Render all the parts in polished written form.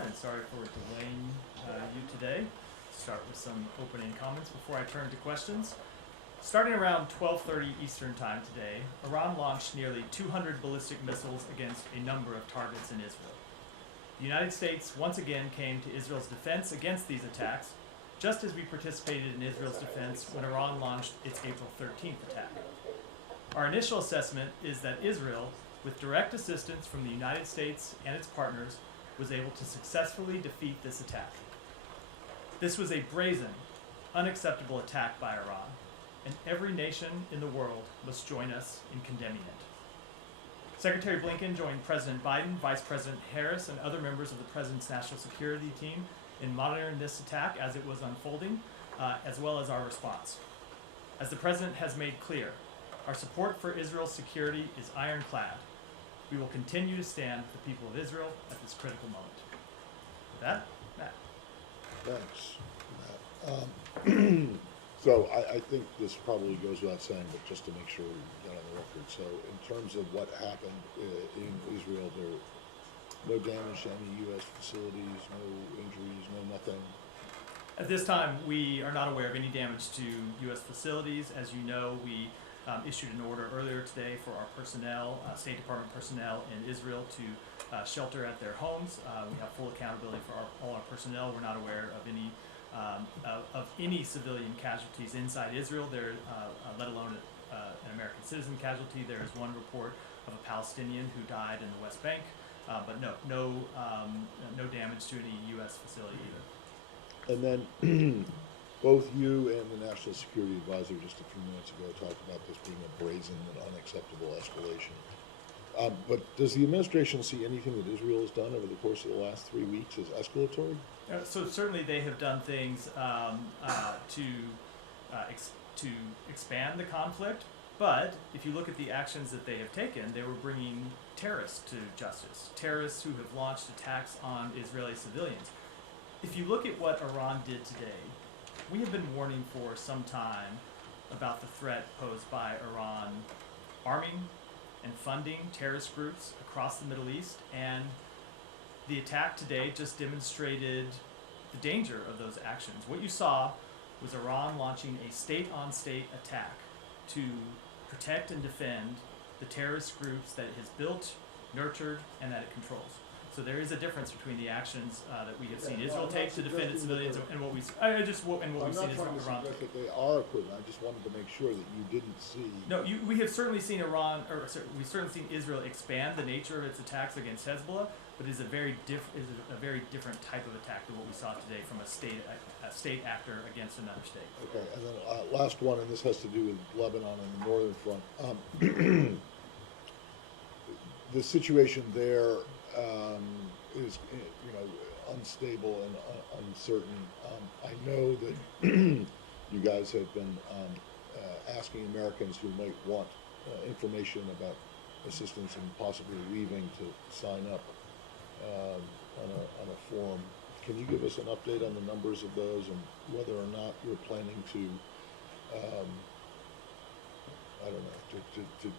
everyone, and sorry for delaying you today. Start with some opening comments before I turn to questions. Starting around 12:30 Eastern Time today, Iran launched nearly 200 ballistic missiles against a number of targets in Israel. The United States once again came to Israel's defense against these attacks, just as we participated in Israel's defense when Iran launched its April 13th attack. Our initial assessment is that Israel, with direct assistance from the United States and its partners, was able to successfully defeat this attack. This was a brazen, unacceptable attack by Iran, and every nation in the world must join us in condemning it. Secretary Blinken joined President Biden, Vice President Harris, and other members of the President's National Security Team in monitoring this attack as it was unfolding, as well as our response. As the President has made clear, our support for Israel's security is ironclad. We will continue to stand with the people of Israel at this critical moment. With that, Matt. Thanks, Matt. So I think this probably goes without saying, but just to make sure we get on the record. So in terms of what happened in Israel, there no damage to any U.S. facilities, no injuries, no nothing. At this time, we are not aware of any damage to U.S. facilities. As you know, we issued an order earlier today for our personnel, State Department personnel in Israel to shelter at their homes. We have full accountability for all our personnel. We're not aware of any civilian casualties inside Israel, there, let alone an American citizen casualty. There is one report of a Palestinian who died in the West Bank, but no damage to any U.S. facility either. And then both you and the National Security Advisor just a few minutes ago talked about this being a brazen and unacceptable escalation. But does the administration see anything that Israel has done over the course of the last 3 weeks as escalatory? So certainly they have done things to expand the conflict, but if you look at the actions that they have taken, they were bringing terrorists to justice, terrorists who have launched attacks on Israeli civilians. If you look at what Iran did today, we have been warning for some time about the threat posed by Iran arming and funding terrorist groups across the Middle East, and the attack today just demonstrated the danger of those actions. What you saw was Iran launching a state-on-state attack to protect and defend the terrorist groups that it has built, nurtured, and that it controls. So there is a difference between the actions that we have seen Israel take to defend its civilians and what we've seen Iran. I'm not trying to suggest that they are equivalent. I just wanted to make sure that you didn't see. No, we have certainly seen we've certainly seen Israel expand the nature of its attacks against Hezbollah, but it is a very different type of attack than what we saw today from a state actor against another state. Okay, and then last one, and this has to do with Lebanon and the northern front. The situation there is, unstable and uncertain. I know that you guys have been asking Americans who might want information about assistance and possibly leaving to sign up on a form. Can you give us an update on the numbers of those and whether or not you're planning to,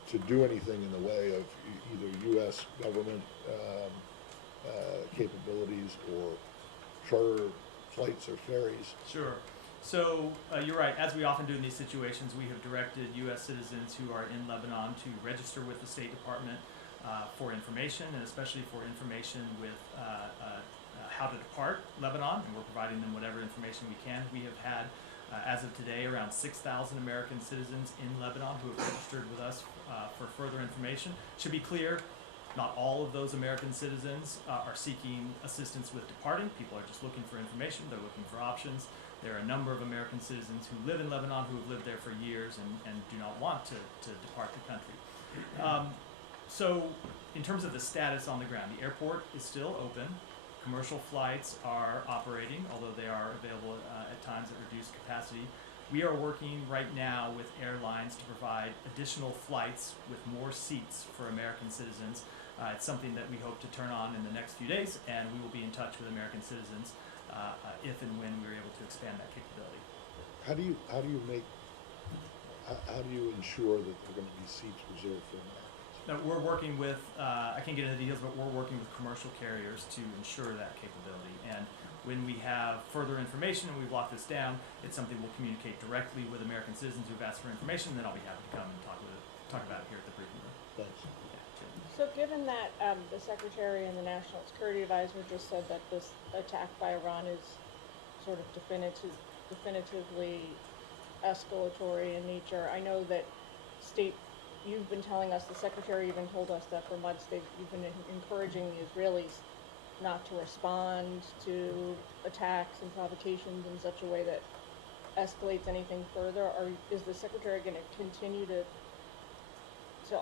to do anything in the way of either U.S. government capabilities or charter flights or ferries? Sure. So you're right. As we often do in these situations, we have directed U.S. citizens who are in Lebanon to register with the State Department for information, and especially for information with how to depart Lebanon, and we're providing them whatever information we can. We have had, as of today, around 6,000 American citizens in Lebanon who have registered with us for further information. Should be clear, not all of those American citizens are seeking assistance with departing. People are just looking for information. They're looking for options. There are a number of American citizens who live in Lebanon who have lived there for years and do not want to depart the country. So in terms of the status on the ground, the airport is still open. Commercial flights are operating, although they are available at times at reduced capacity. We are working right now with airlines to provide additional flights with more seats for American citizens. It's something that we hope to turn on in the next few days, and we will be in touch with American citizens if and when we're able to expand that capability. How do you ensure that there are going to be seats reserved for Americans? we're working with, I can't get into the details, but we're working with commercial carriers to ensure that capability. And when we have further information and we've locked this down, it's something we'll communicate directly with American citizens who've asked for information, and then I'll be happy to come and talk about it here at the briefing room. Thanks. So given that the Secretary and the National Security Advisor just said that this attack by Iran is sort of definitively escalatory in nature, I know that you've been telling us, the Secretary even told us that for months you've been encouraging the Israelis not to respond to attacks and provocations in such a way that escalates anything further. Or is the Secretary going to continue to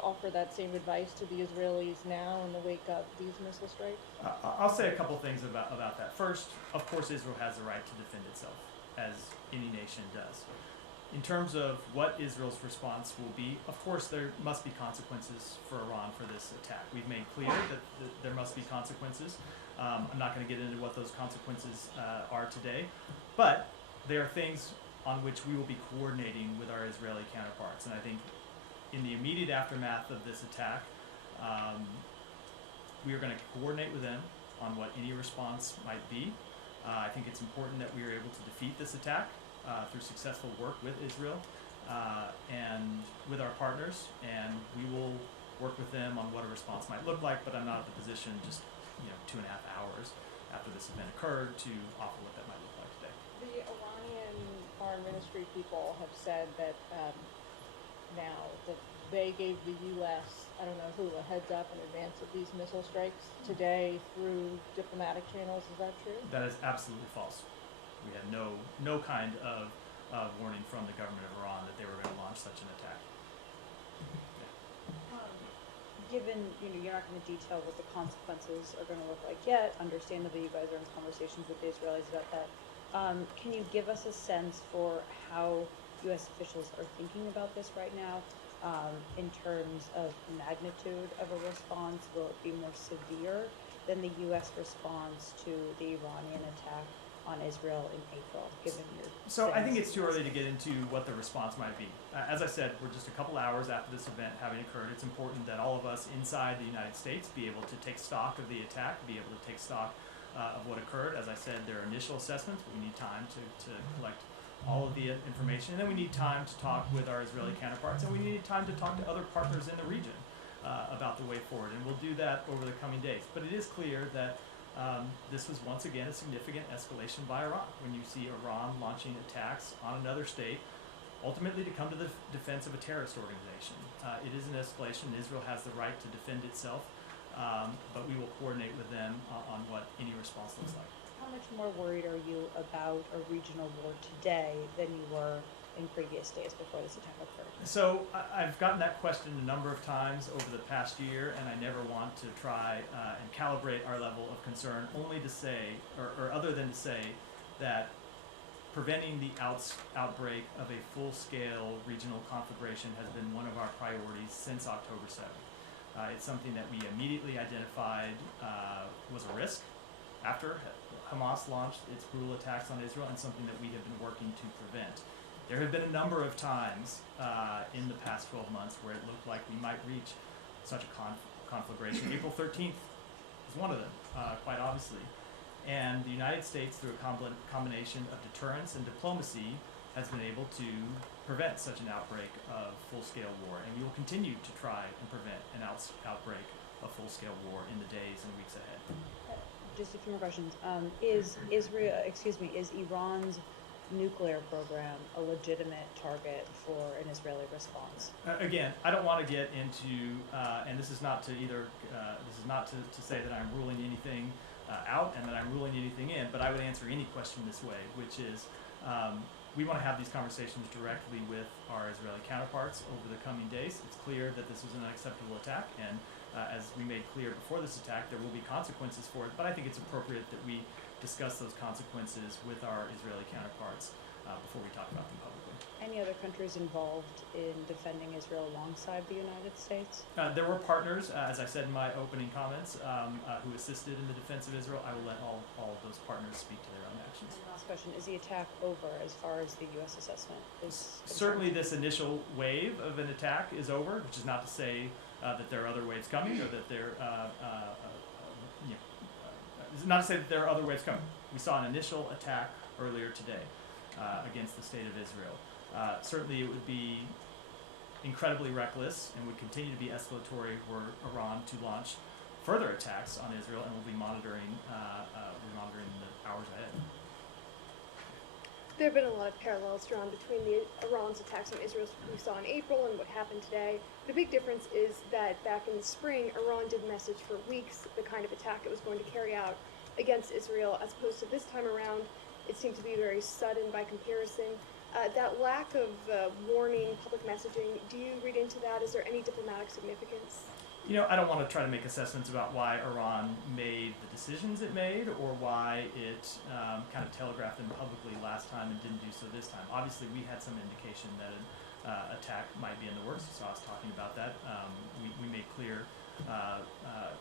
offer that same advice to the Israelis now in the wake of these missile strikes? I'll say a couple things about that. First, of course, Israel has the right to defend itself, as any nation does. In terms of what Israel's response will be, of course, there must be consequences for Iran for this attack. We've made clear that there must be consequences. I'm not going to get into what those consequences are today, but there are things on which we will be coordinating with our Israeli counterparts. And I think in the immediate aftermath of this attack, we are going to coordinate with them on what any response might be. I think it's important that we are able to defeat this attack through successful work with Israel and with our partners, and we will work with them on what a response might look like, but I'm not in the position just 2.5 hours after this event occurred to offer what that might look like today. The Iranian Foreign Ministry people have said that now that they gave the U.S., I don't know who, a heads up in advance of these missile strikes today through diplomatic channels. Is that true? That is absolutely false. We had no kind of warning from the government of Iran that they were going to launch such an attack. Given you're not going to detail what the consequences are going to look like yet, understandably you guys are in conversations with the Israelis about that. Can you give us a sense for how U.S. officials are thinking about this right now in terms of magnitude of a response? Will it be more severe than the U.S. response to the Iranian attack on Israel in April, given your So I think it's too early to get into what the response might be. As I said, we're just a couple hours after this event having occurred. It's important that all of us inside the United States be able to take stock of the attack, be able to take stock of what occurred. As I said, there are initial assessments, but we need time to collect all of the information, and then we need time to talk with our Israeli counterparts, and we need time to talk to other partners in the region about the way forward, and we'll do that over the coming days. But it is clear that this was once again a significant escalation by Iran. When you see Iran launching attacks on another state, ultimately to come to the defense of a terrorist organization. It is an escalation. Israel has the right to defend itself, but we will coordinate with them on what any response looks like. How much more worried are you about a regional war today than you were in previous days before this attack occurred? So I've gotten that question a number of times over the past year, and I never want to try and calibrate our level of concern, only to say, or other than to say, that preventing the outbreak of a full-scale regional conflagration has been one of our priorities since October 7th. It's something that we immediately identified was a risk after Hamas launched its brutal attacks on Israel, and something that we have been working to prevent. There have been a number of times in the past 12 months where it looked like we might reach such a conflagration. April 13th was one of them, quite obviously. And the United States, through a combination of deterrence and diplomacy, has been able to prevent such an outbreak of full-scale war. And we will continue to try and prevent an outbreak of full-scale war in the days and weeks ahead. Just a few more questions. Is Iran's nuclear program a legitimate target for an Israeli response? Again, I don't want to get into, and this is not to to say that I'm ruling anything out and that I'm ruling anything in, but I would answer any question this way, which is, we want to have these conversations directly with our Israeli counterparts over the coming days. It's clear that this was an unacceptable attack, and as we made clear before this attack, there will be consequences for it, but I think it's appropriate that we discuss those consequences with our Israeli counterparts before we talk about them publicly. Any other countries involved in defending Israel alongside the United States? There were partners, as I said in my opening comments, who assisted in the defense of Israel. I will let all of those partners speak to their own actions. And last question, is the attack over as far as the U.S. assessment is concerned? Certainly this initial wave of an attack is over, which is not to say that there are other waves coming, or that not to say that there are other waves coming. We saw an initial attack earlier today against the state of Israel. Certainly, it would be incredibly reckless and would continue to be escalatory were Iran to launch further attacks on Israel, and we'll be monitoring the hours ahead. There have been a lot of parallels drawn between Iran's attacks on Israel we saw in April and what happened today. The big difference is that back in the spring, Iran did message for weeks the kind of attack it was going to carry out against Israel, as opposed to this time around, it seemed to be very sudden by comparison. That lack of warning, public messaging, do you read into that? Is there any diplomatic significance? I don't want to try to make assessments about why Iran made the decisions it made, or why it kind of telegraphed them publicly last time and didn't do so this time. Obviously, we had some indication that an attack might be in the works. You saw us talking about that. We made clear,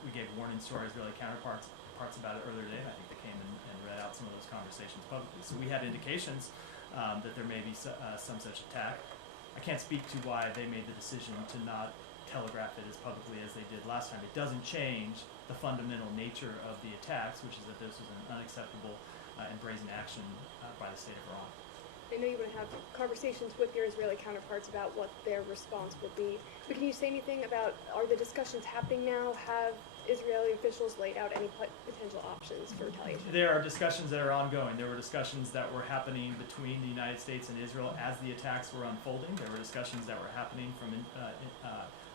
we gave warnings to our Israeli counterparts about it earlier today, and I think they came and read out some of those conversations publicly. So we had indications that there may be some such attack. I can't speak to why they made the decision to not telegraph it as publicly as they did last time. It doesn't change the fundamental nature of the attacks, which is that this was an unacceptable and brazen action by the state of Iran. I know you want to have conversations with your Israeli counterparts about what their response will be, but can you say anything about, are the discussions happening now? Have Israeli officials laid out any potential options for retaliation? There are discussions that are ongoing. There were discussions that were happening between the United States and Israel as the attacks were unfolding. There were discussions that were happening from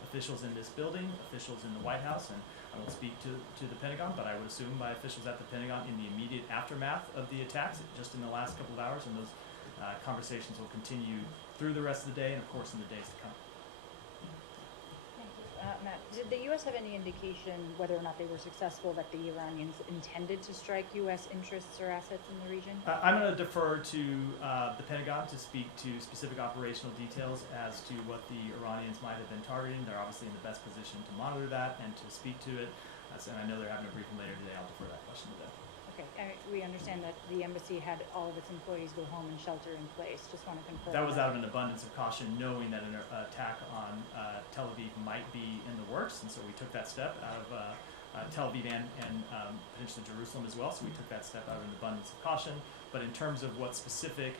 officials in this building, officials in the White House, and I won't speak to the Pentagon, but I would assume by officials at the Pentagon in the immediate aftermath of the attacks, just in the last couple of hours, and those conversations will continue through the rest of the day and, of course, in the days to come. Thank you. Matt, did the U.S. have any indication whether or not they were successful that the Iranians intended to strike U.S. interests or assets in the region? I'm going to defer to the Pentagon to speak to specific operational details as to what the Iranians might have been targeting. They're obviously in the best position to monitor that and to speak to it. And I know they're having a briefing later today. I'll defer that question to them. Okay, we understand that the embassy had all of its employees go home and shelter in place. Just want to confirm. That was out of an abundance of caution, knowing that an attack on Tel Aviv might be in the works, and so we took that step out of Tel Aviv and potentially Jerusalem as well. So we took that step out of an abundance of caution. But in terms of what specific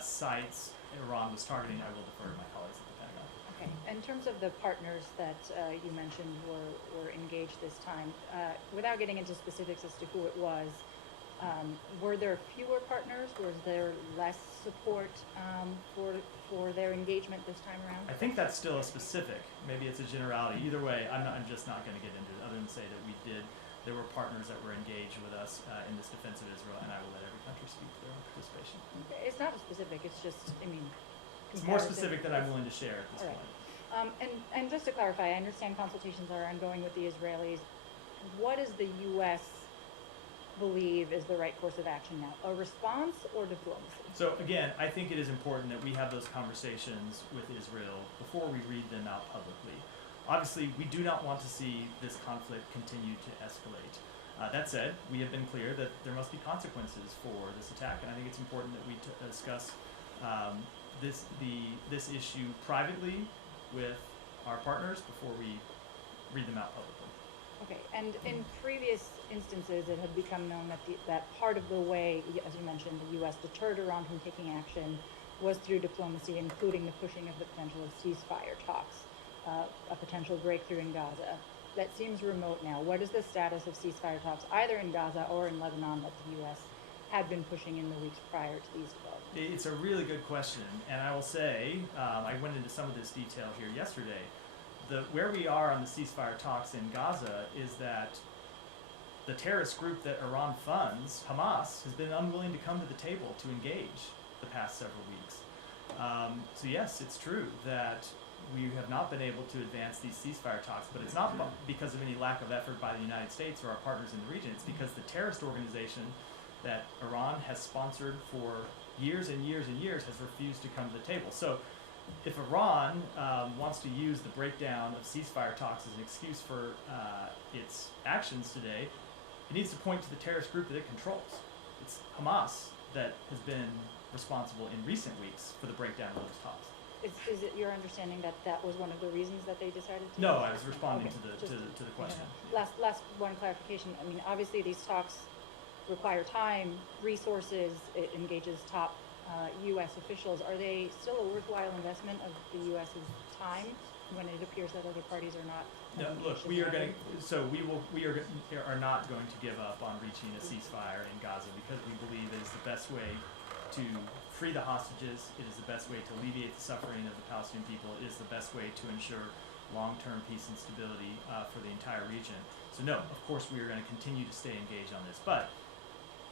sites Iran was targeting, I will defer to my colleagues at the Pentagon. Okay. In terms of the partners that you mentioned were engaged this time, without getting into specifics as to who it was, were there fewer partners? Was there less support for their engagement this time around? I think that's still a specific. Maybe it's a generality. Either way, I'm just not going to get into it, other than say that there were partners that were engaged with us in this defense of Israel, and I will let every country speak to their own participation. It's not a specific. It's just, it's more specific than I'm willing to share at this point. And just to clarify, I understand consultations are ongoing with the Israelis. What does the U.S. believe is the right course of action now? A response or diplomacy? So again, I think it is important that we have those conversations with Israel before we read them out publicly. Obviously, we do not want to see this conflict continue to escalate. That said, we have been clear that there must be consequences for this attack, and I think it's important that we discuss this issue privately with our partners before we read them out publicly. Okay, and in previous instances, it had become known that part of the way, as you mentioned, the U.S. deterred Iran from taking action was through diplomacy, including the pushing of the potential of ceasefire talks, a potential breakthrough in Gaza. That seems remote now. What is the status of ceasefire talks, either in Gaza or in Lebanon, that the U.S. had been pushing in the weeks prior to these developments? It's a really good question, and I will say, I went into some of this detail here yesterday. Where we are on the ceasefire talks in Gaza is that the terrorist group that Iran funds, Hamas, has been unwilling to come to the table to engage the past several weeks. So yes, it's true that we have not been able to advance these ceasefire talks, but it's not because of any lack of effort by the United States or our partners in the region. It's because the terrorist organization that Iran has sponsored for years and years and years has refused to come to the table. So if Iran wants to use the breakdown of ceasefire talks as an excuse for its actions today, it needs to point to the terrorist group that it controls. It's Hamas that has been responsible in recent weeks for the breakdown of those talks. Is it your understanding that that was one of the reasons that they decided to? No, I was responding Okay, to the just to the question. Last one clarification. I mean, obviously these talks require time, resources. It engages top U.S. officials. Are they still a worthwhile investment of the U.S.'s time when it appears that other parties are not? No, look, we are not going to give up on reaching a ceasefire in Gaza because we believe it is the best way to free the hostages. It is the best way to alleviate the suffering of the Palestinian people. It is the best way to ensure long-term peace and stability for the entire region. So no, of course we are going to continue to stay engaged on this. But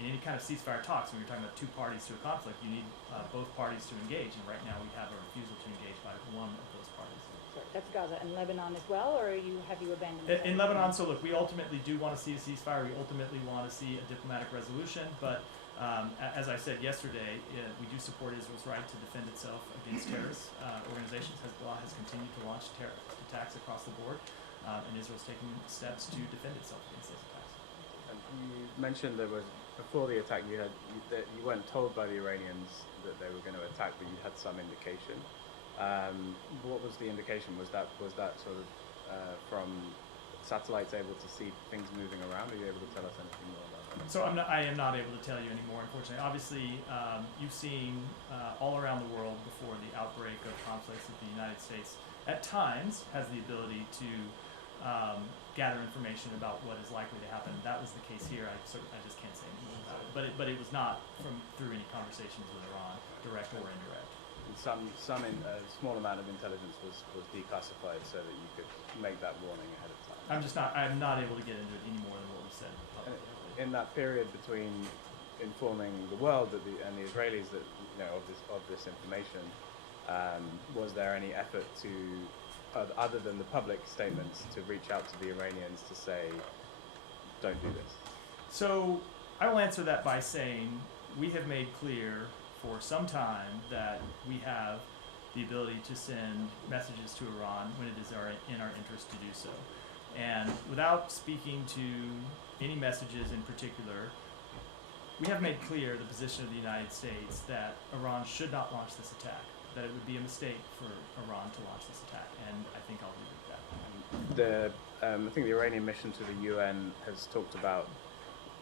in any kind of ceasefire talks, when you're talking about two parties to a conflict, you need both parties to engage. And right now we have a refusal to engage by one of those parties. Sorry, that's Gaza and Lebanon as well, or have you abandoned? In Lebanon, so look, we ultimately do want to see a ceasefire. We ultimately want to see a diplomatic resolution. But as I said yesterday, we do support Israel's right to defend itself against terrorist organizations. Hezbollah has continued to launch terror attacks across the board, and Israel's taking steps to defend itself against those attacks. And you mentioned there was, before the attack, that you weren't told by the Iranians that they were going to attack, but you had some indication. What was the indication? Was that sort of from satellites able to see things moving around? Are you able to tell us anything more about that? So I am not able to tell you anymore, unfortunately. Obviously, you've seen all around the world before the outbreak of conflicts that the United States at times has the ability to gather information about what is likely to happen. That was the case here. I just can't say anything about it. But it was not through any conversations with Iran, direct or indirect. And a small amount of intelligence was declassified so that you could make that warning ahead of time. I'm not able to get into it any more than what we said publicly. In that period between informing the world and the Israelis that of this information, was there any effort to, other than the public statements, to reach out to the Iranians to say, don't do this? So I will answer that by saying we have made clear for some time that we have the ability to send messages to Iran when it is in our interest to do so. And without speaking to any messages in particular, we have made clear the position of the United States that Iran should not launch this attack, that it would be a mistake for Iran to launch this attack, and I think I'll leave it at that. I think the Iranian mission to the UN has talked about,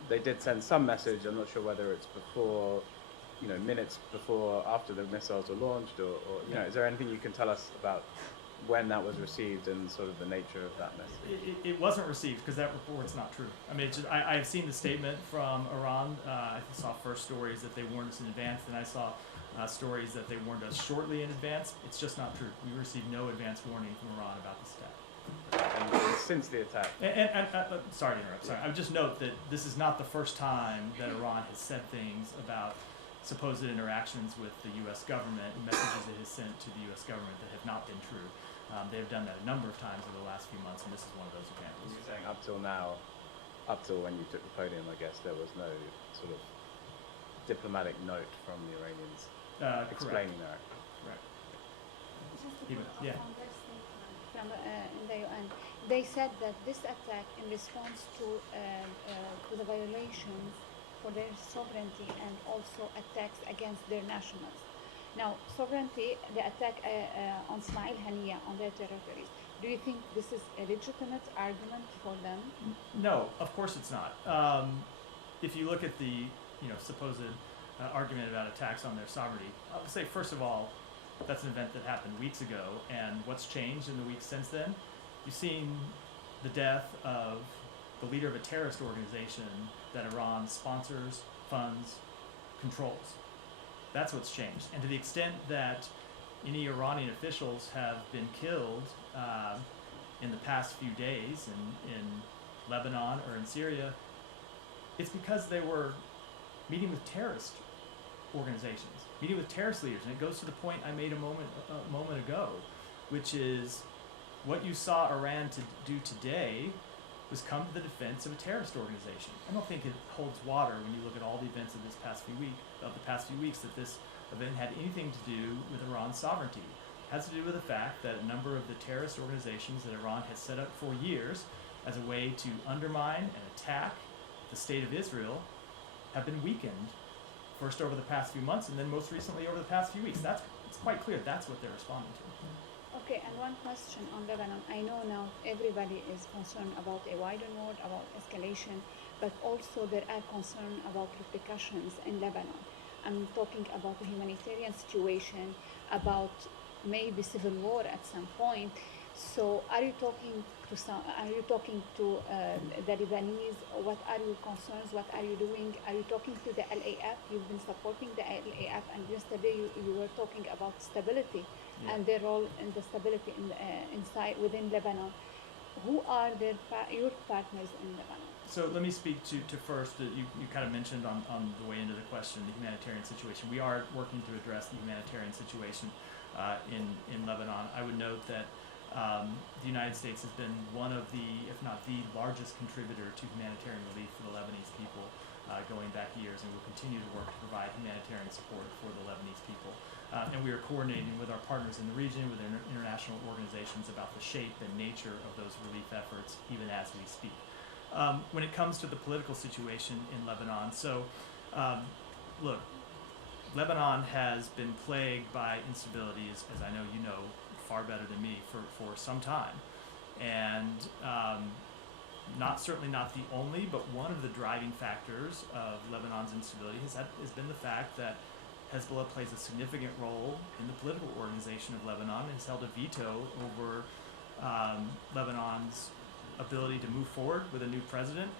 they did send some message, I'm not sure whether it's before, minutes before, after the missiles were launched, or is there anything you can tell us about when that was received and sort of the nature of that message? It wasn't received because that report's not true. I mean, I have seen the statement from Iran. I saw first stories that they warned us in advance, then I saw stories that they warned us shortly in advance. It's just not true. We received no advance warning from Iran about this attack. And since the attack. And sorry to interrupt. Sorry, I would just note that this is not the first time that Iran has said things about supposed interactions with the U.S. government and messages it has sent to the U.S. government that have not been true. They've done that a number of times over the last few months, and this is one of those examples. You're saying up till now, up till when you took the podium, I guess, there was no sort of diplomatic note from the Iranians explaining their action. Correct. Yeah. From the UN, they said that this attack in response to the violations for their sovereignty and also attacks against their nationals. Now, sovereignty, the attack on Ismail Haniya on their territories. Do you think this is a legitimate argument for them? No, of course it's not. If you look at the supposed argument about attacks on their sovereignty, I would say first of all, that's an event that happened weeks ago, and what's changed in the weeks since then? You've seen the death of the leader of a terrorist organization that Iran sponsors, funds, controls. That's what's changed. And to the extent that any Iranian officials have been killed in the past few days in Lebanon or in Syria, it's because they were meeting with terrorist organizations, meeting with terrorist leaders. And it goes to the point I made a moment ago, which is what you saw Iran to do today was come to the defense of a terrorist organization. I don't think it holds water when you look at all the events of the past few weeks that this event had anything to do with Iran's sovereignty. It has to do with the fact that a number of the terrorist organizations that Iran has set up for years as a way to undermine and attack the state of Israel have been weakened, first over the past few months and then most recently over the past few weeks. That's it's quite clear that's what they're responding to. Okay, and one question on Lebanon. I know now everybody is concerned about a wider war, about escalation, but also there are concerns about repercussions in Lebanon. I'm talking about the humanitarian situation, about maybe civil war at some point. So are you talking to the Lebanese? What are your concerns? What are you doing? Are you talking to the LAF? You've been supporting the LAF, and yesterday you were talking about stability and their role in the stability inside within Lebanon. Who are your partners in Lebanon? So let me speak to first, you kind of mentioned on the way into the question, the humanitarian situation. We are working to address the humanitarian situation in Lebanon. I would note that the United States has been one of the, if not the largest contributor to humanitarian relief for the Lebanese people going back years, and we'll continue to work to provide humanitarian support for the Lebanese people. And we are coordinating with our partners in the region, with international organizations about the shape and nature of those relief efforts, even as we speak. When it comes to the political situation in Lebanon, so look, Lebanon has been plagued by instability, as I know you know far better than me, for some time. And certainly not the only, but one of the driving factors of Lebanon's instability has been the fact that Hezbollah plays a significant role in the political organization of Lebanon and has held a veto over Lebanon's ability to move forward with a new president,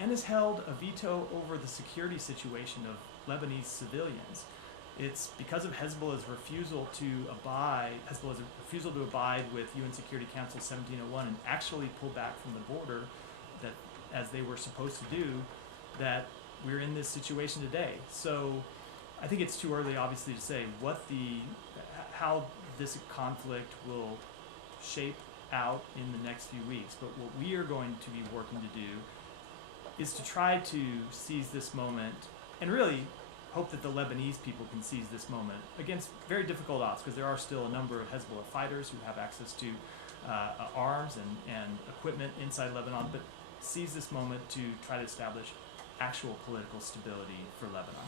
and has held a veto over the security situation of Lebanese civilians. It's because of Hezbollah's refusal to abide with UN Security Council 1701 and actually pull back from the border, that as they were supposed to do, that we're in this situation today. So I think it's too early, obviously, to say how this conflict will shape out in the next few weeks. But what we are going to be working to do is to try to seize this moment and really hope that the Lebanese people can seize this moment against very difficult odds, because there are still a number of Hezbollah fighters who have access to arms and equipment inside Lebanon, but seize this moment to try to establish actual political stability for Lebanon.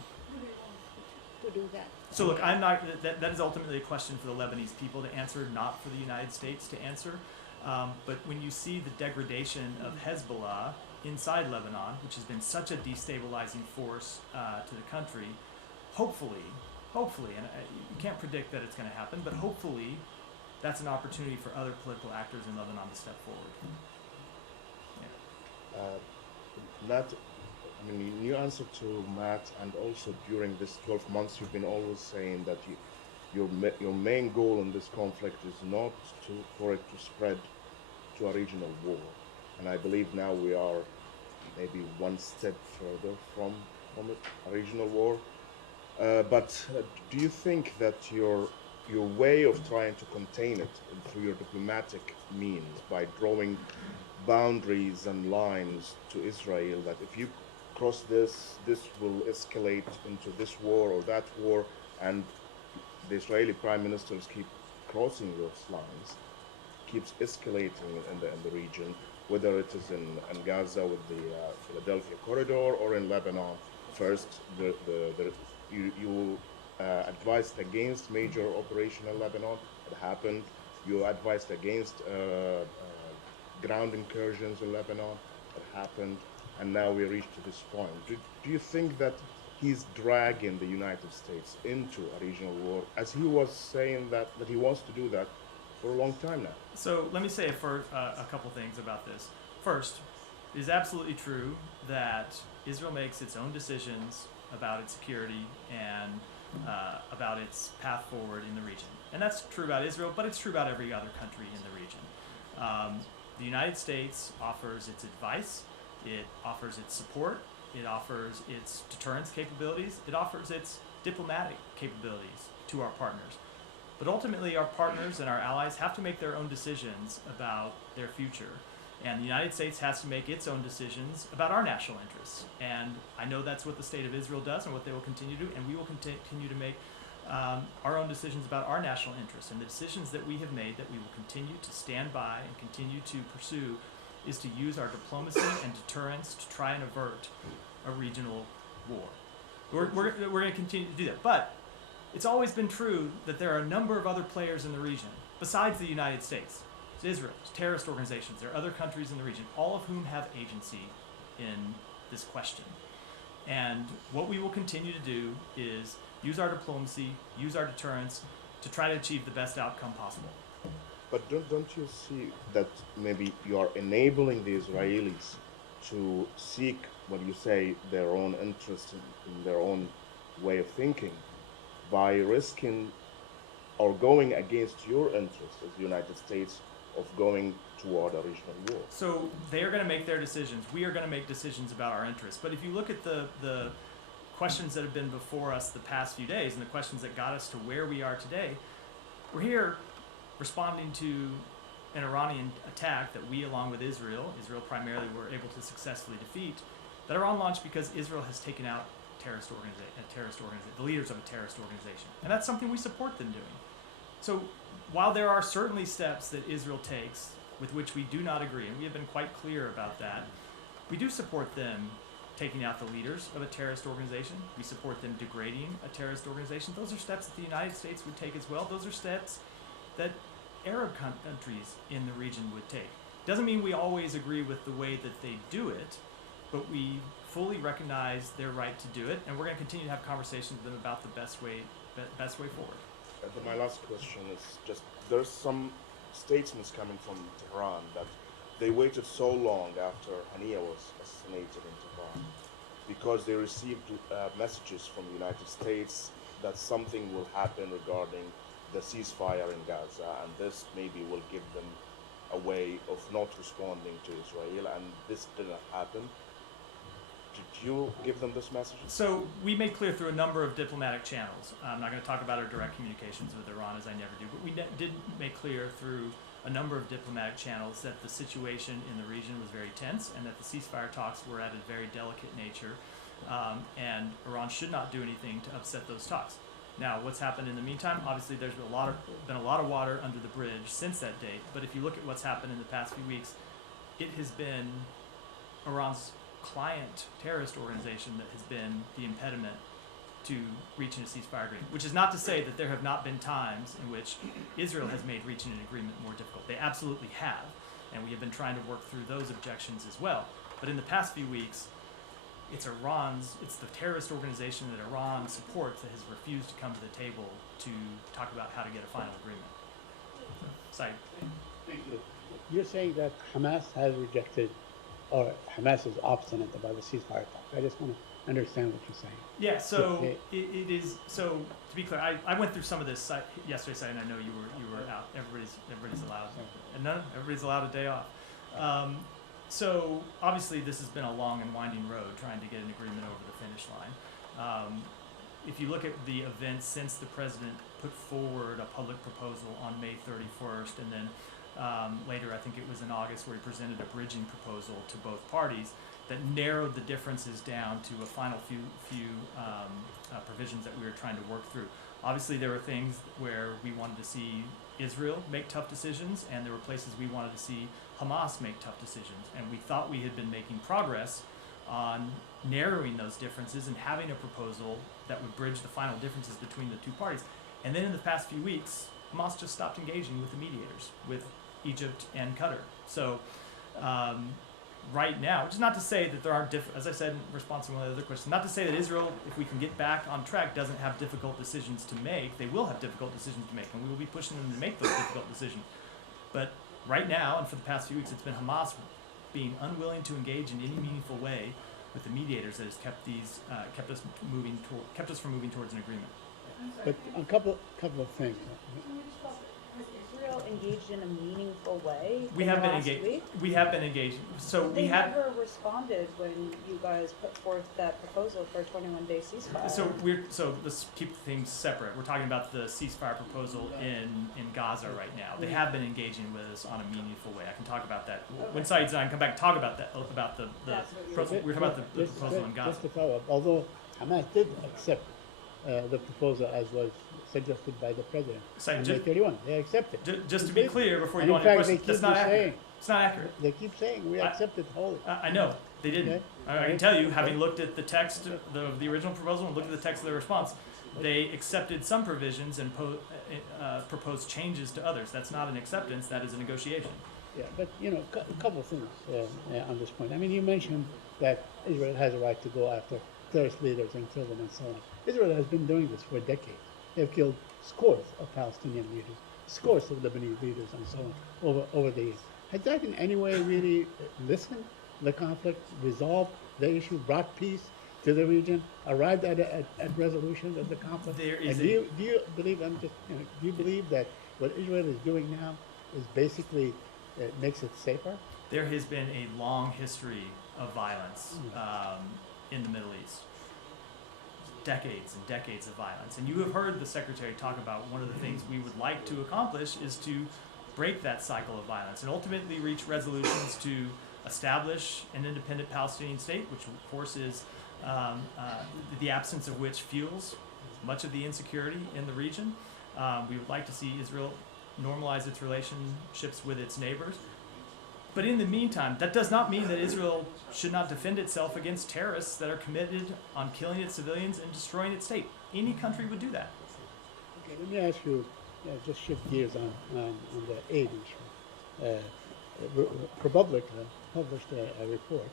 To do that. So look, I'm not. That is ultimately a question for the Lebanese people to answer, not for the United States to answer. But when you see the degradation of Hezbollah inside Lebanon, which has been such a destabilizing force to the country, hopefully, and you can't predict that it's going to happen, but hopefully, that's an opportunity for other political actors in Lebanon to step forward. Yeah. In your answer to Matt, and also during this 12 months, you've been always saying that your main goal in this conflict is not for it to spread to a regional war. And I believe now we are maybe one step further from a regional war. But do you think that your way of trying to contain it through your diplomatic means, by drawing boundaries and lines to Israel, that if you cross this will escalate into this war or that war, and the Israeli prime ministers keep crossing those lines, keeps escalating in the region, whether it is in Gaza with the Philadelphia corridor or in Lebanon? First, you advised against major operation in Lebanon. It happened. You advised against ground incursions in Lebanon. It happened. And now we reach to this point. Do you think that he's dragging the United States into a regional war, as he was saying that he wants to do that for a long time now? So let me say for a couple things about this. First, it is absolutely true that Israel makes its own decisions about its security and about its path forward in the region. And that's true about Israel, but it's true about every other country in the region. The United States offers its advice, it offers its support, it offers its deterrence capabilities, it offers its diplomatic capabilities to our partners. But ultimately, our partners and our allies have to make their own decisions about their future. And the United States has to make its own decisions about our national interests. And I know that's what the state of Israel does and what they will continue to do. And we will continue to make our own decisions about our national interests. And the decisions that we have made that we will continue to stand by and continue to pursue is to use our diplomacy and deterrence to try and avert a regional war. We're going to continue to do that. But it's always been true that there are a number of other players in the region besides the United States. It's Israel, it's terrorist organizations, there are other countries in the region, all of whom have agency in this question. And what we will continue to do is use our diplomacy, use our deterrence to try to achieve the best outcome possible. But don't you see that maybe you are enabling the Israelis to seek, what you say, their own interest in their own way of thinking by risking or going against your interest as the United States of going toward a regional war? So they are going to make their decisions. We are going to make decisions about our interests. But if you look at the questions that have been before us the past few days and the questions that got us to where we are today, we're here responding to an Iranian attack that we, along with Israel primarily, were able to successfully defeat, that Iran launched because Israel has taken out the leaders of a terrorist organization. And that's something we support them doing. So while there are certainly steps that Israel takes with which we do not agree, and we have been quite clear about that, we do support them taking out the leaders of a terrorist organization. We support them degrading a terrorist organization. Those are steps that the United States would take as well. Those are steps that Arab countries in the region would take. Doesn't mean we always agree with the way that they do it, but we fully recognize their right to do it, and we're going to continue to have conversations with them about the best way forward. My last question is just, there's some statements coming from Tehran that they waited so long after Hania was assassinated in Tehran because they received messages from the United States that something will happen regarding the ceasefire in Gaza, and this maybe will give them a way of not responding to Israel, and this didn't happen. Did you give them this message? So we made clear through a number of diplomatic channels. I'm not going to talk about our direct communications with Iran, as I never do, but we did make clear through a number of diplomatic channels that the situation in the region was very tense and that the ceasefire talks were at a very delicate nature, and Iran should not do anything to upset those talks. Now, what's happened in the meantime? Obviously, there's been a lot of water under the bridge since that date. But if you look at what's happened in the past few weeks, it has been Iran's client terrorist organization that has been the impediment to reaching a ceasefire agreement. Which is not to say that there have not been times in which Israel has made reaching an agreement more difficult. They absolutely have, and we have been trying to work through those objections as well. But in the past few weeks, it's the terrorist organization that Iran supports that has refused to come to the table to talk about how to get a final agreement. So, You're saying that Hamas has rejected, or Hamas is obstinate about the ceasefire talk. I just want to understand what you're saying. yeah, so it is. So to be clear, I went through some of this yesterday, and I know you were out. Everybody's allowed, and everybody's allowed a day off. So obviously this has been a long and winding road trying to get an agreement over the finish line. If you look at the events since the president put forward a public proposal on May 31st, and then later, I think it was in August, where he presented a bridging proposal to both parties that narrowed the differences down to a final few provisions that we were trying to work through. Obviously, there were things where we wanted to see Israel make tough decisions, and there were places we wanted to see Hamas make tough decisions. And we thought we had been making progress on narrowing those differences and having a proposal that would bridge the final differences between the two parties. And then in the past few weeks, Hamas just stopped engaging with the mediators, with Egypt and Qatar. So right now, which is not to say that there aren't, as I said in response to one of the other questions, not to say that Israel, if we can get back on track, doesn't have difficult decisions to make. They will have difficult decisions to make, and we will be pushing them to make those difficult decisions. But right now, and for the past few weeks, it's been Hamas being unwilling to engage in any meaningful way with the mediators that has kept us from moving towards an agreement. But a couple of things. Has Israel engaged in a meaningful way? We have been engaged. We have been engaged. So they never responded when you guys put forth that proposal for a 21-day ceasefire. So let's keep things separate. We're talking about the ceasefire proposal in Gaza right now. They have been engaging with us on a meaningful way. I can talk about that when Saeed's and I come back and talk about that the we're talking about the proposal in Gaza. Just to follow up, although Hamas did accept the proposal as was suggested by the president. On May 31, they accepted. Just to be clear, before you and go on your in fact, question, that's not accurate. It's not accurate. They keep saying we accepted wholly. I know, They didn't. Okay. I can tell you, having looked at the text of the original proposal and looked at the text of the response, they accepted some provisions and proposed changes to others. That's not an acceptance, that is a negotiation. Yeah, but a couple of things on this point. I mean, you mentioned that Israel has a right to go after terrorist leaders and kill them and so on. Israel has been doing this for decades. They've killed scores of Palestinian leaders, scores of Lebanese leaders and so on over the years. Has that in any way really listened to the conflict, resolved the issue, brought peace to the region, arrived at resolution of the conflict? And do you believe, do you believe that what Israel is doing now is basically makes it safer? There has been a long history of violence in the Middle East. Decades and decades of violence. And you have heard the Secretary talk about one of the things we would like to accomplish is to break that cycle of violence and ultimately reach resolutions to establish an independent Palestinian state, which of course is the absence of which fuels much of the insecurity in the region. We would like to see Israel normalize its relationships with its neighbors. But in the meantime, that does not mean that Israel should not defend itself against terrorists that are committed on killing its civilians and destroying its state. Any country would do that. Okay, let me ask you, just shift gears on the aid issue. ProPublica published a report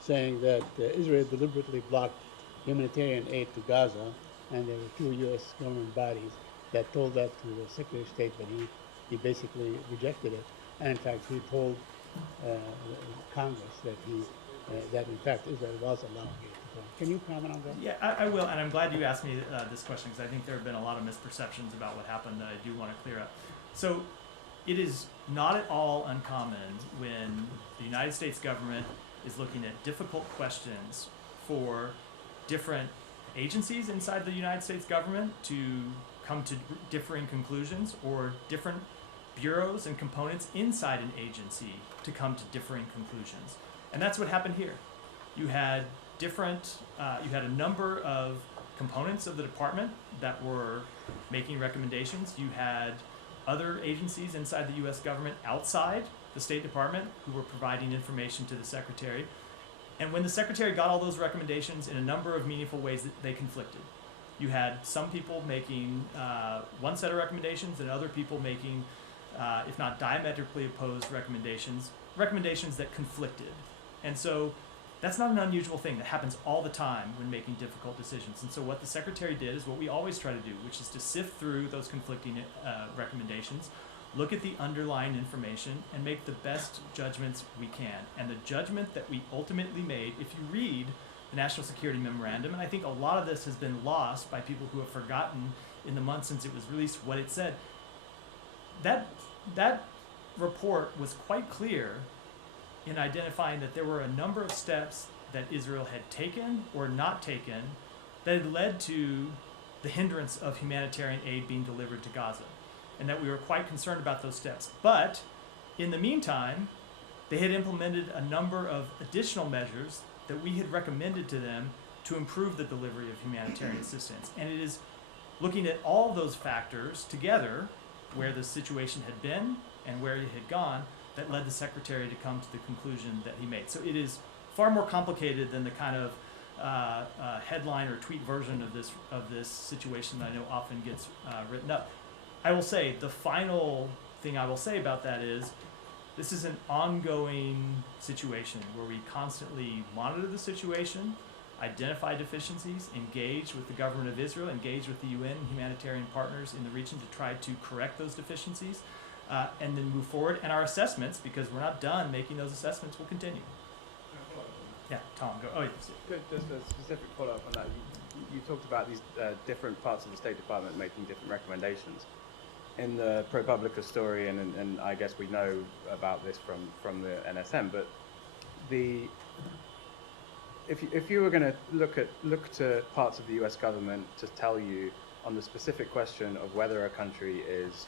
saying that Israel deliberately blocked humanitarian aid to Gaza, and there were 2 U.S. government bodies that told that to the Secretary of State, but he basically rejected it. And in fact, he told Congress that in fact Israel was allowing it to go. Can you comment on that? Yeah, I will, and I'm glad you asked me this question because I think there have been a lot of misperceptions about what happened that I do want to clear up. So it is not at all uncommon when the United States government is looking at difficult questions for different agencies inside the United States government to come to differing conclusions, or different bureaus and components inside an agency to come to differing conclusions. And that's what happened here. You had a number of components of the department that were making recommendations. You had other agencies inside the U.S. government outside the State Department who were providing information to the Secretary. And when the Secretary got all those recommendations in a number of meaningful ways, they conflicted. You had some people making one set of recommendations and other people making, if not diametrically opposed recommendations that conflicted. And so that's not an unusual thing. That happens all the time when making difficult decisions. And so what the Secretary did is what we always try to do, which is to sift through those conflicting recommendations, look at the underlying information, and make the best judgments we can. And the judgment that we ultimately made, if you read the National Security Memorandum, and I think a lot of this has been lost by people who have forgotten in the months since it was released what it said, that report was quite clear in identifying that there were a number of steps that Israel had taken or not taken that had led to the hindrance of humanitarian aid being delivered to Gaza, and that we were quite concerned about those steps. But in the meantime, they had implemented a number of additional measures that we had recommended to them to improve the delivery of humanitarian assistance. And it is looking at all those factors together, where the situation had been and where it had gone, that led the Secretary to come to the conclusion that he made. So it is far more complicated than the kind of headline or tweet version of this situation that I know often gets written up. I will say, the final thing I will say about that is, this is an ongoing situation where we constantly monitor the situation, identify deficiencies, engage with the government of Israel, engage with the UN and humanitarian partners in the region to try to correct those deficiencies, and then move forward. And our assessments, because we're not done making those assessments, will continue. Yeah, Tom, go. Oh, yes. Good. Just a specific follow-up on that. You talked about these different parts of the State Department making different recommendations. In the ProPublica story, and I guess we know about this from the NSM, but if you were going to look to parts of the U.S. government to tell you on the specific question of whether a country is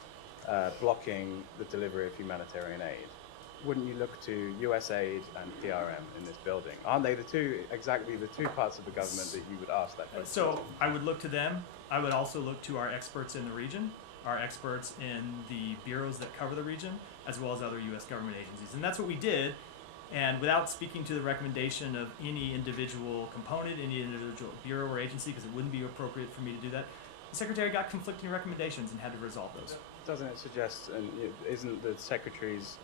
blocking the delivery of humanitarian aid, wouldn't you look to USAID and PRM in this building? Aren't they exactly the two parts of the government that you would ask that question? So I would look to them. I would also look to our experts in the region, our experts in the bureaus that cover the region, as well as other U.S. government agencies. And that's what we did And without speaking to the recommendation of any individual component, any individual bureau or agency, because it wouldn't be appropriate for me to do that, the Secretary got conflicting recommendations and had to resolve those. Doesn't it suggest, and isn't the Secretary's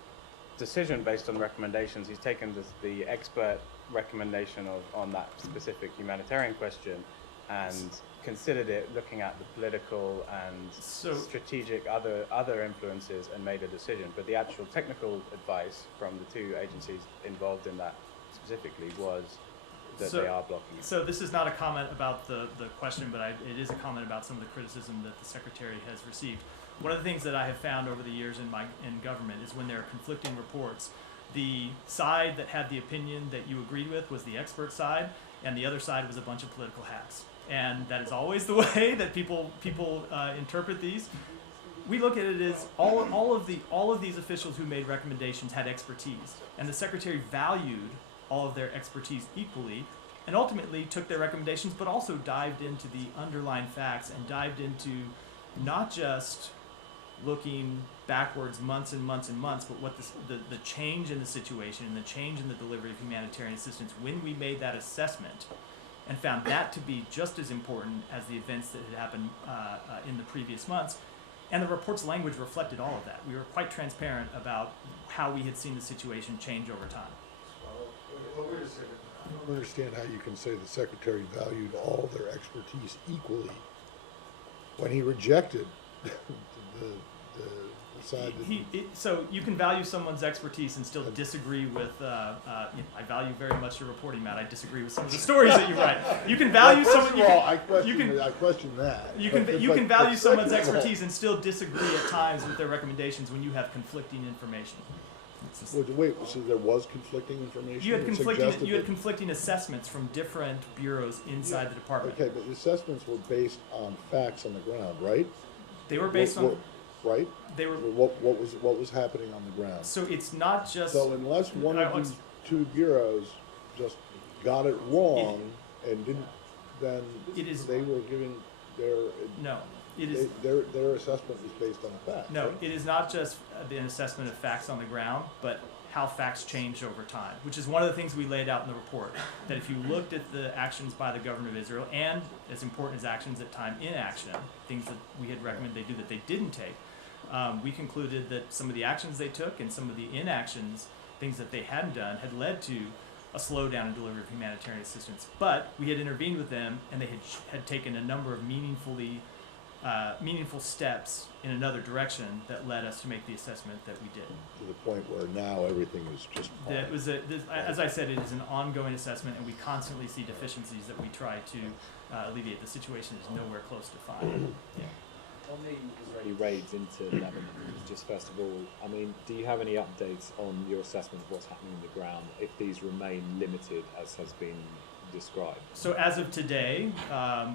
decision based on recommendations? He's taken the expert recommendation on that specific humanitarian question and considered it looking at the political and strategic other influences and made a decision. But the actual technical advice from the two agencies involved in that specifically was that they are blocking it. So this is not a comment about the question, but it is a comment about some of the criticism that the Secretary has received. One of the things that I have found over the years in government is when there are conflicting reports, the side that had the opinion that you agreed with was the expert side, and the other side was a bunch of political hacks. And that is always the way that people interpret these. We look at it as all of these officials who made recommendations had expertise, and the Secretary valued all of their expertise equally, and ultimately took their recommendations, but also dived into the underlying facts and dived into not just looking backwards months and months and months, but what the change in the situation and the change in the delivery of humanitarian assistance when we made that assessment, and found that to be just as important as the events that had happened in the previous months. And the report's language reflected all of that. We were quite transparent about how we had seen the situation change over time. Well, wait a second. I don't understand how you can say the Secretary valued all their expertise equally when he rejected the side that... So you can value someone's expertise and still disagree with, I value very much your reporting, Matt. I disagree with some of the stories that you write. You can value someone... I question that. You can value someone's expertise and still disagree at times with their recommendations when you have conflicting information. Wait, so there was conflicting information? You had conflicting assessments from different bureaus inside the department. Okay, but the assessments were based on facts on the ground, right? They were based on... Right? They were... What was happening on the ground? So it's not just... So unless one of these two bureaus just got it wrong and didn't, then they were giving their... No. It is, their assessment is based on facts. No, right? It is not just an assessment of facts on the ground, but how facts changed over time, which is one of the things we laid out in the report. That if you looked at the actions by the government of Israel, and as important as actions at time inaction, things that we had recommended they do that they didn't take, we concluded that some of the actions they took and some of the inactions, things that they hadn't done, had led to a slowdown in delivery of humanitarian assistance. But we had intervened with them, and they had taken a number of meaningful steps in another direction that led us to make the assessment that we did. To the point where now everything is just fine. As I said, it is an ongoing assessment, and we constantly see deficiencies that we try to alleviate. The situation is nowhere close to fine. Yeah. On the Israeli raids into Lebanon, just first of all, I mean, do you have any updates on your assessment of what's happening on the ground, if these remain limited as has been described? So as of today,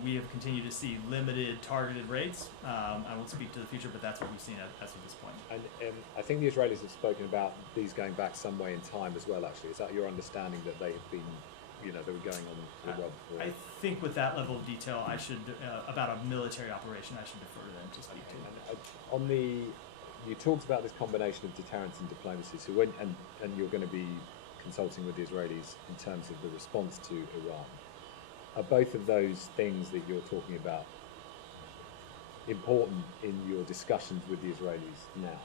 we have continued to see limited targeted raids. I won't speak to the future, but that's what we've seen as of this point. And I think the Israelis have spoken about these going back some way in time as well, actually. Is that your understanding that they have been, they were going on for a while before? I think with that level of detail, I should, about a military operation, I should defer to them to speak to. You talked about this combination of deterrence and diplomacy, so and you're going to be consulting with the Israelis in terms of the response to Iran. Are both of those things that you're talking about important in your discussions with the Israelis now,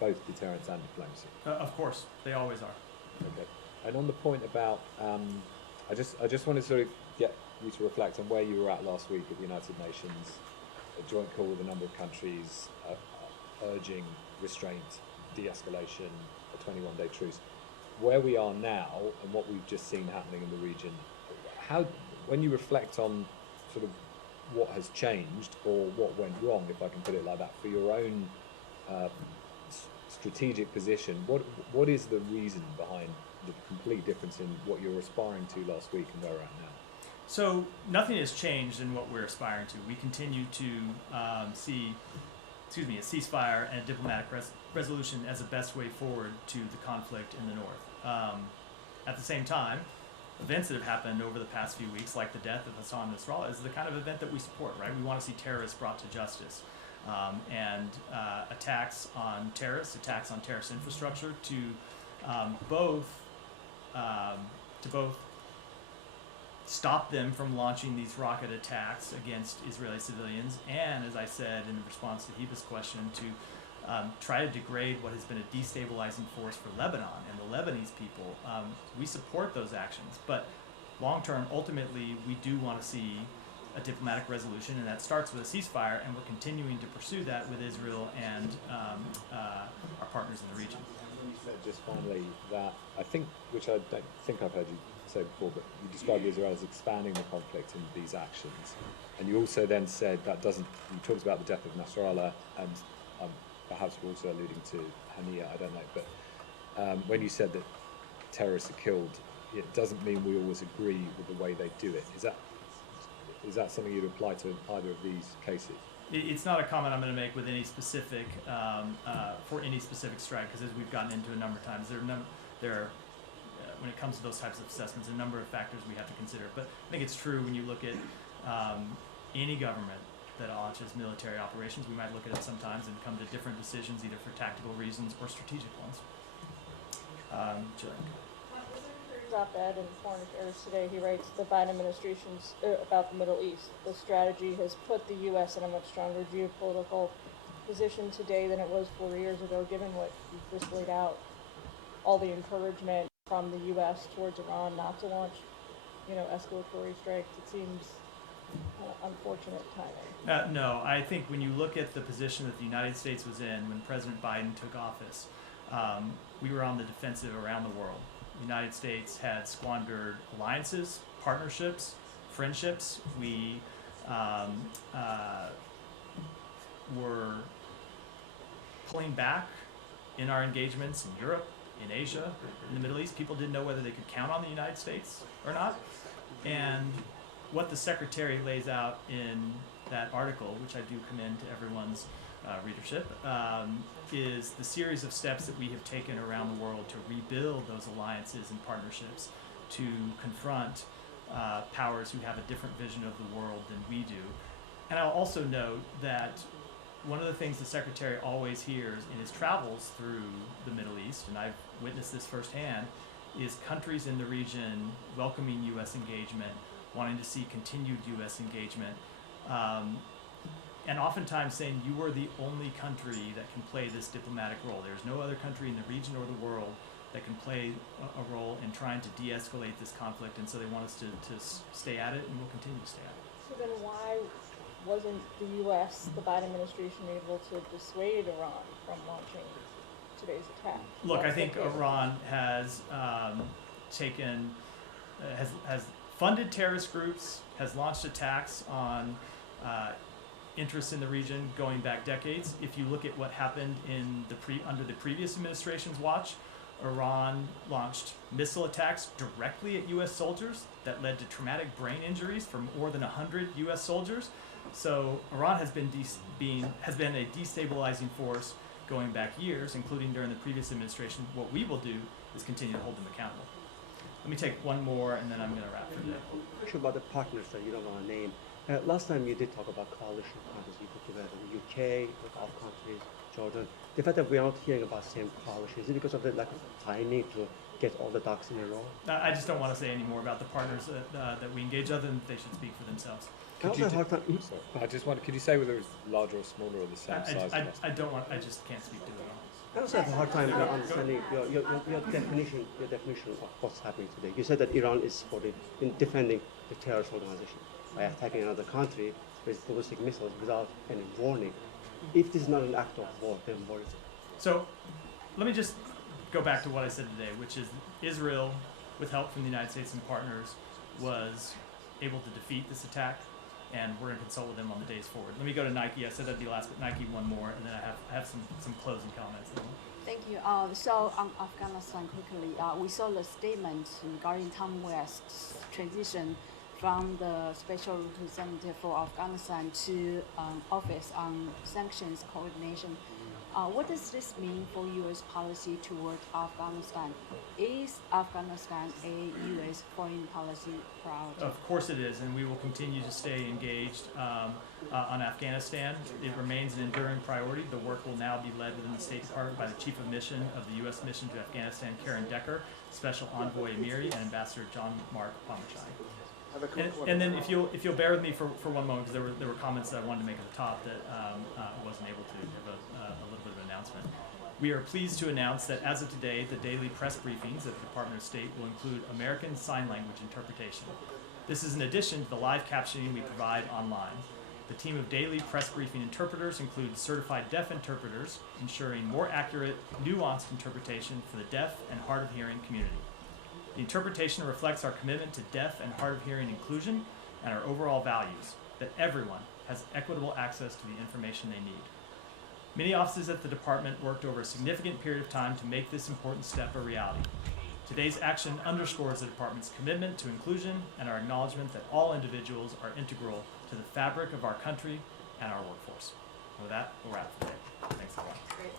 both deterrence and diplomacy? Of course, they always are. Okay. And on the point about, I just want to sort of get you to reflect on where you were at last week at the United Nations, a joint call with a number of countries urging restraint, de-escalation, a 21-day truce. Where we are now and what we've just seen happening in the region, when you reflect on sort of what has changed or what went wrong, if I can put it like that, for your own strategic position, what is the reason behind the complete difference in what you're aspiring to last week and where we're at now? So nothing has changed in what we're aspiring to. We continue to see a ceasefire and a diplomatic resolution as the best way forward to the conflict in the north. At the same time, events that have happened over the past few weeks, like the death of Hassan Nasrallah, is the kind of event that we support, right? We want to see terrorists brought to justice. And attacks on terrorist infrastructure to both to both stop them from launching these rocket attacks against Israeli civilians, and, as I said in response to Heba's question, to try to degrade what has been a destabilizing force for Lebanon and the Lebanese people. We support those actions, but long term, ultimately, we do want to see a diplomatic resolution, and that starts with a ceasefire, and we're continuing to pursue that with Israel and our partners in the region. You said just finally that I think, which I don't think I've heard you say before, but you described Israel as expanding the conflict in these actions, and you also then said that doesn't. You talked about the death of Nasrallah, and perhaps you're also alluding to Hania. I don't know, but when you said that terrorists are killed, it doesn't mean we always agree with the way they do it. Is that something you'd apply to either of these cases? It's not a comment I'm going to make with any specific for any specific strike, because as we've gotten into a number of times, there are when it comes to those types of assessments, a number of factors we have to consider. But I think it's true when you look at any government that launches military operations, we might look at it sometimes and come to different decisions, either for tactical reasons or strategic ones. Jill. Op-ed in Foreign Affairs today, he writes, the Biden administration's about the Middle East. The strategy has put the U.S. in a much stronger geopolitical position today than it was 4 years ago, given what you've just laid out, all the encouragement from the U.S. towards Iran not to launch, escalatory strikes. It seems unfortunate timing. No, I think when you look at the position that the United States was in when President Biden took office, we were on the defensive around the world. The United States had squandered alliances, partnerships, friendships. We were pulling back in our engagements in Europe, in Asia, in the Middle East. People didn't know whether they could count on the United States or not. And what the Secretary lays out in that article, which I do commend to everyone's readership, is the series of steps that we have taken around the world to rebuild those alliances and partnerships, to confront powers who have a different vision of the world than we do. And I'll also note that one of the things the Secretary always hears in his travels through the Middle East, and I've witnessed this firsthand, is countries in the region welcoming U.S. engagement, wanting to see continued U.S. engagement, and oftentimes saying you are the only country that can play this diplomatic role. There's no other country in the region or the world that can play a role in trying to de-escalate this conflict, and so they want us to stay at it, and we'll continue to stay at it. So then why wasn't the U.S., the Biden administration, able to dissuade Iran from launching today's attack? Look, I think Iran has has funded terrorist groups, has launched attacks on interests in the region going back decades. If you look at what happened in under the previous administration's watch, Iran launched missile attacks directly at U.S. soldiers that led to traumatic brain injuries for more than 100 U.S. soldiers. So Iran has been a destabilizing force going back years, including during the previous administration. What we will do is continue to hold them accountable. Let me take one more, and then I'm going to wrap for today. Question about the partners that you don't want to name. Last time you did talk about coalition countries you put together, the UK, the Gulf countries, Jordan. The fact that we are not hearing about the same coalition, is it because of the lack of timing to get all the ducks in a row? I just don't want to say any more about the partners that we engage, other than they should speak for themselves. Could you say whether it's larger or smaller or the same size? I just can't speak to it all. I also have a hard time understanding your definition of what's happening today. You said that Iran is defending the terrorist organization by attacking another country with ballistic missiles without any warning. If this is not an act of war, then what is it? So let me just go back to what I said today, which is Israel, with help from the United States and partners, was able to defeat this attack, and we're going to consult with them on the days forward. Let me go to Nike. I said that'd be last, but Nike one more, and then I have some closing comments. Thank you. So on Afghanistan, quickly, we saw the statement regarding Tom West's transition from the special representative for Afghanistan to office on sanctions coordination. What does this mean for U.S. policy toward Afghanistan? Is Afghanistan a U.S. foreign policy priority? Of course it is, and we will continue to stay engaged on Afghanistan. It remains an enduring priority. The work will now be led within the State Department by the Chief of Mission of the U.S. Mission to Afghanistan, Karen Decker, Special Envoy Amiri, and Ambassador John Mark Pomachai. And then if you'll bear with me for one moment, because there were comments that I wanted to make at the top that I wasn't able to give a little bit of an announcement. We are pleased to announce that as of today, the daily press briefings at the Department of State will include American Sign Language interpretation. This is in addition to the live captioning we provide online. The team of daily press briefing interpreters includes certified deaf interpreters, ensuring more accurate, nuanced interpretation for the deaf and hard of hearing community. The interpretation reflects our commitment to deaf and hard of hearing inclusion and our overall values, that everyone has equitable access to the information they need. Many offices at the department worked over a significant period of time to make this important step a reality. Today's action underscores the department's commitment to inclusion and our acknowledgement that all individuals are integral to the fabric of our country and our workforce. With that, we'll wrap today. Thanks a lot. Great.